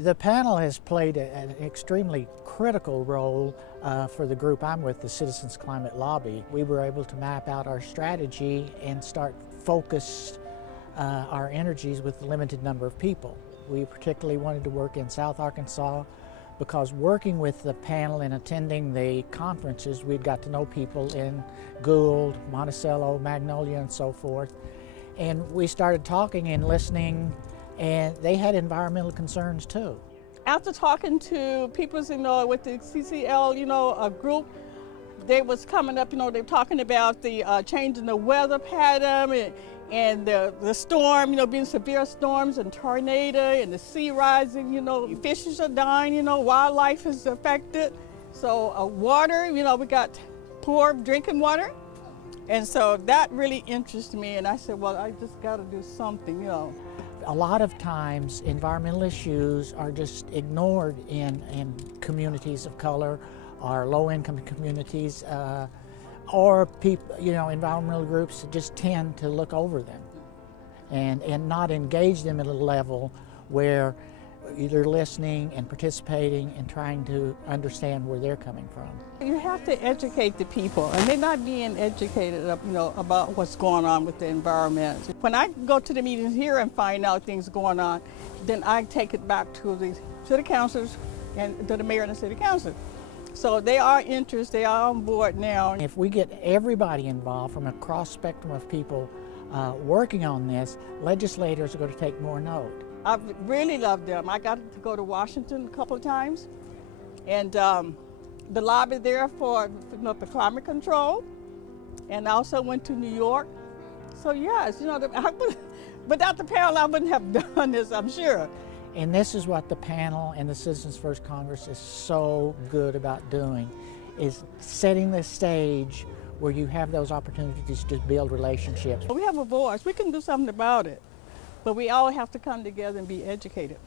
The panel has played an extremely critical role for the group I'm with, the Citizens Climate Lobby. We were able to map out our strategy and start focus our energies with a limited number of people. We particularly wanted to work in South Arkansas because working with the panel and attending the conferences, we'd got to know people in Gould, Monticello, Magnolia, and so forth. And we started talking and listening, and they had environmental concerns too. After talking to people, with the CCL, a group, they was coming up, they were talking about the change in the weather pattern and the storm, being severe storms and tornado and the sea rising, fishes are dying, wildlife is affected. So water, we got poor drinking water. And so that really interested me, and I said, well, I just got to do something, A lot of times environmental issues are just ignored in communities of color or low-income communities, or people, environmental groups just tend to look over them and not engage them at a level where you're listening and participating and trying to understand where they're coming from. You have to educate the people, and they're not being educated, about what's going on with the environment. When I go to the meetings here and find out things going on, then I take it back to the city councilors and to the mayor and the city council. So they are interested, they are on board now. If we get everybody involved from a cross spectrum of people working on this, legislators are going to take more note. I really love them. I got to go to Washington a couple of times, and the lobby there for climate control, and I also went to New York. So yes, without the panel I wouldn't have done this, I'm sure. And this is what the panel and the Citizens First Congress is so good about doing, is setting the stage where you have those opportunities to build relationships. We have a voice. We can do something about it. But we all have to come together and be educated.